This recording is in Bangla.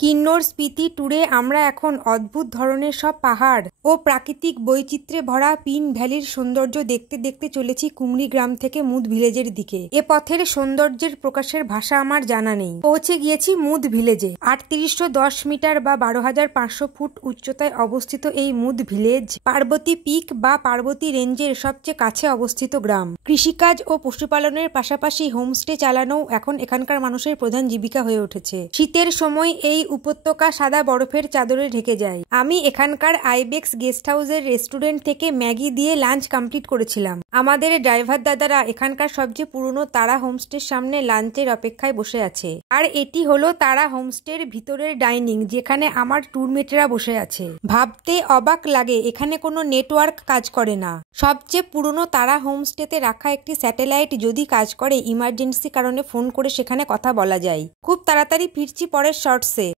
কিন্নর স্পিতি ট্যুরে আমরা এখন অদ্ভুত ধরনের সব পাহাড় ও প্রাকৃতিক বৈচিত্র্যে ভরা পিন ভ্যালির সৌন্দর্য দেখতে দেখতে চলেছি কুমরি গ্রাম থেকে মুদ ভিলেজের দিকে। এ পথের সৌন্দর্যের প্রকাশের ভাষা আমার জানা নেই। পৌঁছে গিয়েছি মুদ ভিলেজে। ৩৮১০ মিটার বা ১২৫০০ ফুট উচ্চতায় অবস্থিত এই মুদ ভিলেজ পার্বতী পিক বা পার্বতী রেঞ্জের সবচেয়ে কাছে অবস্থিত গ্রাম। কৃষিকাজ ও পশুপালনের পাশাপাশি হোমস্টে চালানোও এখন এখানকার মানুষের প্রধান জীবিকা হয়ে উঠেছে। শীতের সময় এই উপত্যকা সাদা বরফের চাদরে ঢেকে যায়। আমি এখানকার আইবেক্স গেস্ট হাউসের রেস্টুরেন্ট থেকে ম্যাগি দিয়ে লাঞ্চ কমপ্লিট করেছিলাম। আমাদের ড্রাইভার দাদারা এখানকার সবচেয়ে পুরনো তারা হোমস্টের সামনে লাঞ্চের অপেক্ষায় বসে আছে। আর এটি হলো তারা হোমস্টের ভিতরের ডাইনিং, যেখানে আমার ট্যুরমেটরা বসে আছে। ভাবতে অবাক লাগে এখানে কোনো নেটওয়ার্ক কাজ করে না। সবচেয়ে পুরনো তারা হোমস্টেতে রাখা একটি স্যাটেলাইট যদি কাজ করে, ইমার্জেন্সি কারণে ফোন করে সেখানে কথা বলা যায়। খুব তাড়াতাড়ি ফিরছি পরের শর্টসে।